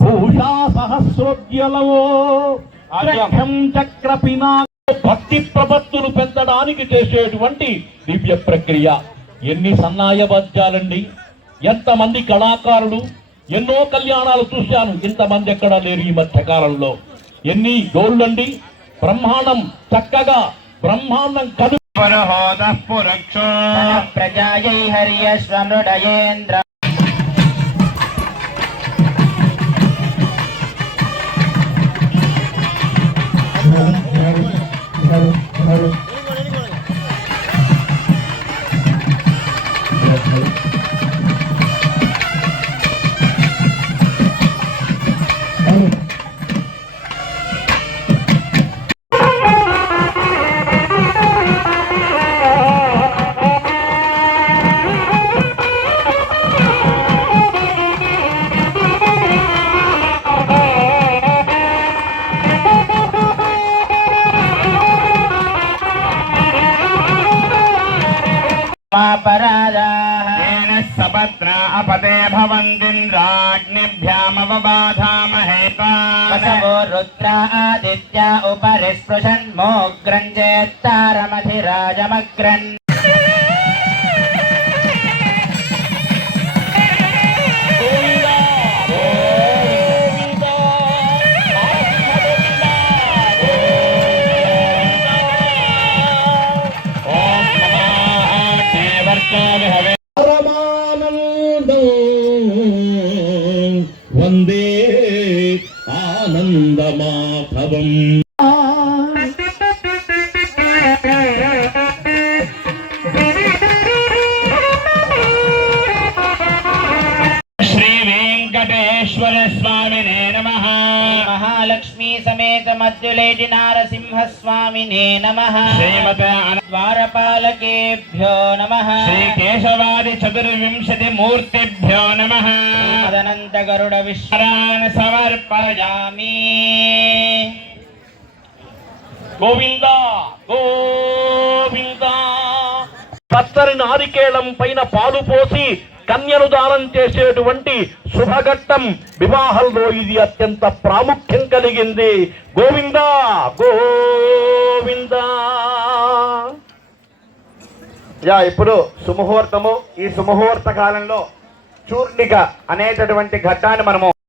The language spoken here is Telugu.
భూషా సహస్రోద్యలవో అర్ఘ్యం చక్ర పినా భక్తి ప్రపత్తులు పెంచడానికి చేసేటువంటి దివ్య ప్రక్రియ. ఎన్ని సన్నాయ వాద్యాలండి ఎంతమంది కళాకారులు? ఎన్నో కళ్యాణాలు చూశాను. ఇంతమంది ఎక్కడా లేరు ఈ మధ్య కాలంలో. ఎన్ని డోళ్ళండి బ్రహ్మాండం చక్కగా బ్రహ్మాండం కను ప్రజాయై హర్యశ్వమృడయేంద్ర येन सपत्रा अपते भवन्तिन्द्राग्निभ्यामवबाधामहे तासवो रुद्रा आदित्या उपरि स्पृशन्मोऽग्रञ्चेत्तारमधिराजमग्रन् देवर्षाय हवे नमः మహాలక్ష్మీ సమేత మధ్యులేటి నారసింహస్వామినే నమ श्रीमते अन- ద్వారపాలకేభ్యో నమ श्रीकेशवादि चतुर्विंशति मूर्तिभ्यो नमः మదనంత గరుడ విశ్వ वरान् समर्पयामि యామి గోవింద గోవింద పచ్చని నారికేళం పైన పాలు పోసి కన్యను దానం చేసేటువంటి శుభఘట్టం వివాహంలో ఇది అత్యంత ప్రాముఖ్యం కలిగింది. గోవింద గోవింద. యా ఇప్పుడు సుముహూర్తము. ఈ సుముహూర్త కాలంలో చూర్ణిక అనేటటువంటి ఘట్టాన్ని మనము